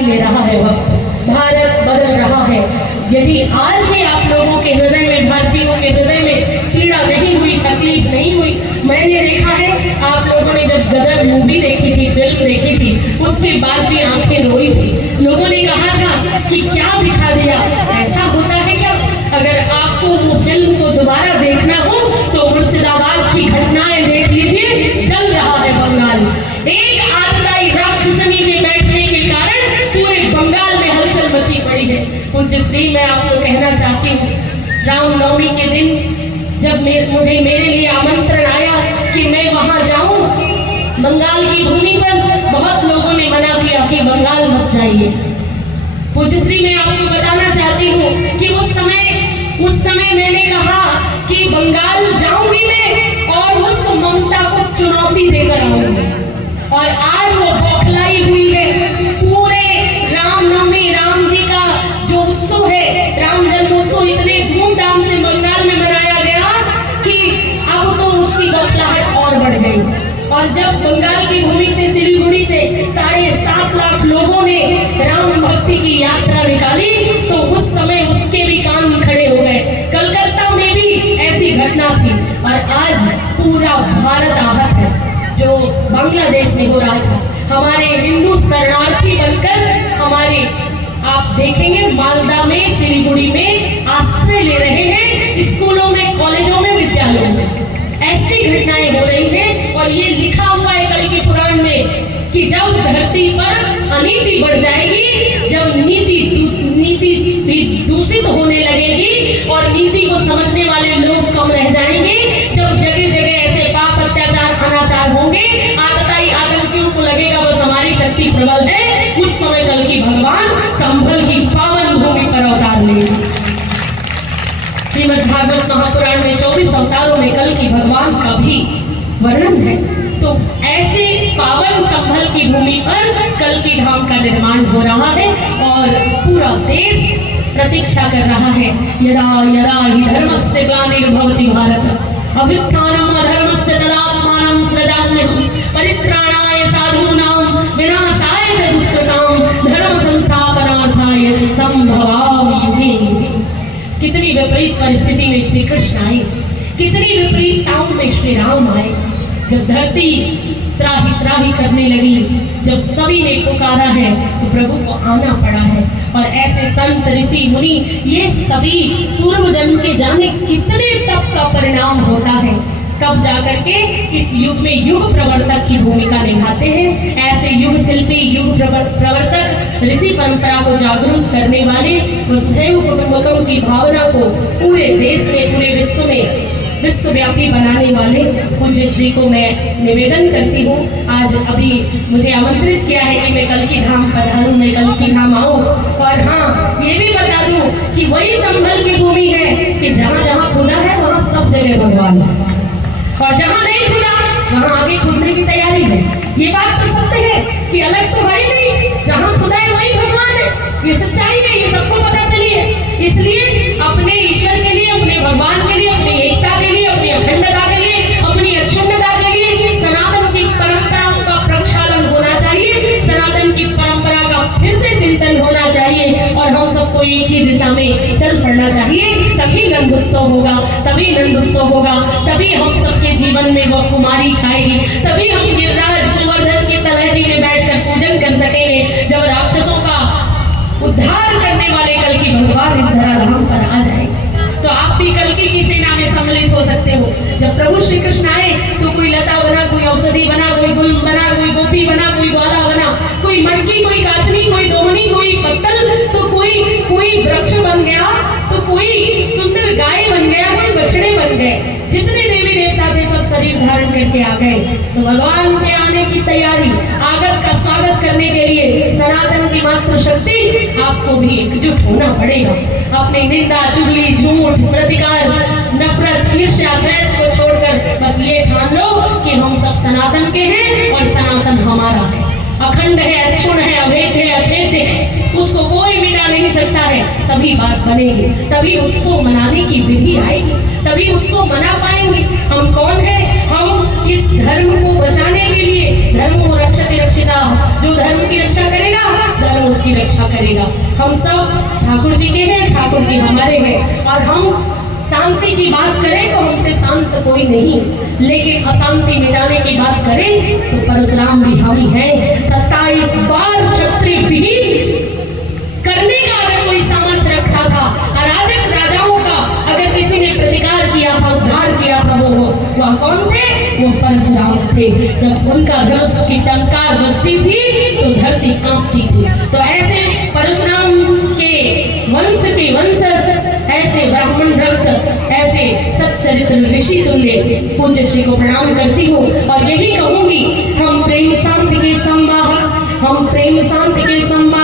ही ले रहा है वक्त, भारत बदल रहा है। यदि आज भी आप लोगों के हृदय में, भारतीयों के हृदय में पीड़ा नहीं हुई, तकलीफ नहीं हुई, मैंने देखा है आप लोगों ने जब गदर मूवी देखी थी, फिल्म देखी थी, उसके बाद भी आंखें रोई थी। लोगों ने कहा था कि क्या दिखा दिया, ऐसा होता है क्या? अगर आपको वो फिल्म को दोबारा देखना हो तो मुर्शिदाबाद की घटनाएं देख लीजिए। जल रहा है बंगाल, एक आतताई राक्षसनी के बैठने के कारण पूरे बंगाल में हलचल मची पड़ी है। पूज्य श्री, मैं आपको कहना चाहती हूँ, रामनवमी के दिन जब मुझे मेरे लिए आमंत्रण आया कि मैं वहां जाऊं, बंगाल की भूमि पर बहुत लोगों ने मना किया कि बंगाल मत जाइए। पूज्य श्री, मैं आपको बताना चाहती हूँ कि उस समय मैंने कहा कि बंगाल जाऊंगी मैं और उस ममता को चुनौती देकर आऊंगी, और आज वो बौखलाई हुई है। पूरे रामनवमी, राम जी का जो उत्सव है, राम जन्मोत्सव, इतने धूमधाम से बंगाल में मनाया गया कि अब तो उसकी बौखलाहट और बढ़ गई। और जब बंगाल की भूमि से, सिलीगुड़ी से 7.5 लाख लोगों ने राम भक्ति की यात्रा निकाली, तो उस समय उसके भी कान खड़े हो गए। कलकत्ता में भी ऐसी घटना थी, और आज पूरा भारत आहत है जो बांग्लादेश में हो रहा था। हमारे हिंदू शरणार्थी बनकर हमारे, आप देखेंगे मालदा में, सिलीगुड़ी में आश्रय ले रहे हैं, स्कूलों में, कॉलेजों में, विद्यालयों में ऐसी घटनाएं हो रही हैं। और ये लिखा हुआ है कल के पुराण में कि जब धरती पर अनीति बढ़ जाएगी, जब नीति भी दूषित होने लगेगी और नीति को समझने वाले लोग कम रह जाएंगे, जब जगह जगह ऐसे पाप, अत्याचार, अनाचार होंगे, आतताई आतंकियों को लगेगा बस हमारी शक्ति प्रबल है, उस समय कल की भगवान संभल की पावन भूमि पर अवतार लेंगे। श्रीमद् भागवत महापुराण में 24 अवतारों में कल की भगवान का भी वर्णन है। तो ऐसे पावन संभल की भूमि पर कल की धाम का निर्माण हो रहा है और पूरा देश प्रतीक्षा कर रहा है। यदा यदा हि धर्मस्य ग्लानिर्भवति भारत अभ्युत्थानम् अधर्मस्य तदात्मानं सृजाम्यहम् परित्राणाय साधूनां विनाशाय च दुष्कृतां धर्म संस्थापनार्थाय संभवामि युगे युगे। कितनी विपरीत परिस्थिति में श्री कृष्ण आए, कितनी विपरीतताओं में श्री राम आए। जब धरती त्राही त्राही करने लगी, जब सभी ने पुकारा है तो प्रभु को आना पड़ा है। और ऐसे संत, ऋषि, मुनि, ये सभी पूर्व जन्म के जाने कितने तप का परिणाम होता है, तब जाकर के इस युग में युग प्रवर्तक की भूमिका निभाते हैं। ऐसे युग शिल्पी, युग प्रवर्तक, ऋषि परंपरा को जागरूक करने वाले, वसुधैव कुटुंबकम की भावना को पूरे देश में, पूरे विश्व में विश्वव्यापी बनाने वाले पूज्य श्री को मैं निवेदन करती हूँ। आज अभी मुझे आमंत्रित किया है कि मैं कल की धाम पधारूं, मैं कल की धाम आऊँ। और हाँ, ये भी बता दूँ कि वही संभल की भूमि है कि जहाँ जहाँ खुदा है वहाँ सब जगह भगवान है, और जहाँ नहीं खुदा वहाँ आगे खुदने की तैयारी है। ये बात तो सत्य है कि अलग तो है नहीं, जहाँ खुदा है वही भगवान है। ये सच्चाई है, ये सबको पता चली है। इसलिए अपने ईश्वर के लिए, अपने भगवान के लिए, अपनी एकता के लिए, अपनी अखंडता के लिए, अपनी अक्षुण्णता के लिए सनातन की परंपराओं का प्रक्षालन होना चाहिए, सनातन की परंपरा का फिर से चिंतन होना चाहिए, और हम सबको एक ही दिशा में चल पड़ना चाहिए। तभी नंदोत्सव होगा, तभी नंदोत्सव होगा, तभी हम सबके जीवन में वो कुमारी छाएगी, तभी हम गिरिराज गोवर्धन की तलहटी में बैठकर पूजन कर सकेंगे, जब राक्षसों का उद्धार करने वाले कल की भगवान इस धराधाम पर आ जाएंगे। तो आप भी कल की सेना में सम्मिलित हो सकते हो। जब प्रभु श्री कृष्ण आए तो कोई लता बना, कोई औषधि बना, कोई गुल बना, कोई गोपी बना, कोई ग्वाला बना, कोई मटकी, कोई काचनी, कोई दोहनी, कोई पत्तल, तो कोई वृक्ष बन गया, तो कोई सुंदर गाय बन गया, कोई बछड़े बन गए। जितने देवी देवता थे सब शरीर धारण करके आ गए। तो भगवान के आने की तैयारी, आगत का स्वागत करने के लिए सनातन की मात्र शक्ति आपको भी एकजुट होना पड़ेगा। अपनी निंदा, चुगली, झूठ, प्रतिकार, नफरत, ईर्ष्या, द्वेष को छोड़कर बस ये ठान लो कि हम सब सनातन के हैं और सनातन हमारा है, अखंड है, अक्षुण है, अभेद है, अछेद है, उसको कोई मिटा नहीं सकता है। तभी बात बनेगी, तभी उत्सव मनाने की विधि आएगी, तभी उत्सव मना पाएंगे। हम कौन है? हम इस धर्म को बचाने के लिए, धर्म रक्षक रक्षिता, जो धर्म की रक्षा करेगा धर्म उसकी करेगा। हम सब ठाकुर जी के हैं, ठाकुर जी हमारे हैं, और हम शांति की बात करें तो हमसे शांत कोई नहीं, लेकिन अशांति मिटाने की बात करें तो परशुराम भी हम ही हैं। 27 बार क्षत्रिय विहीन करने का अगर कोई सामर्थ्य रखा था, अराजक राजाओं का अगर किसी ने प्रतिकार किया था, उद्धार किया था, वह कौन थे? वो परशुराम थे। जब उनका रस की टंकार बजती थी तो धरती कांपती थी। तो ऐसे परशुराम के वंश के वंशज, ऐसे ब्राह्मण रक्त, ऐसे सच्चरित्र ऋषि तुल्य पूज्य श्री को प्रणाम करती हूँ और यही कहूंगी, हम प्रेम शांति के संवाहक, हम प्रेम शांति के संवाहक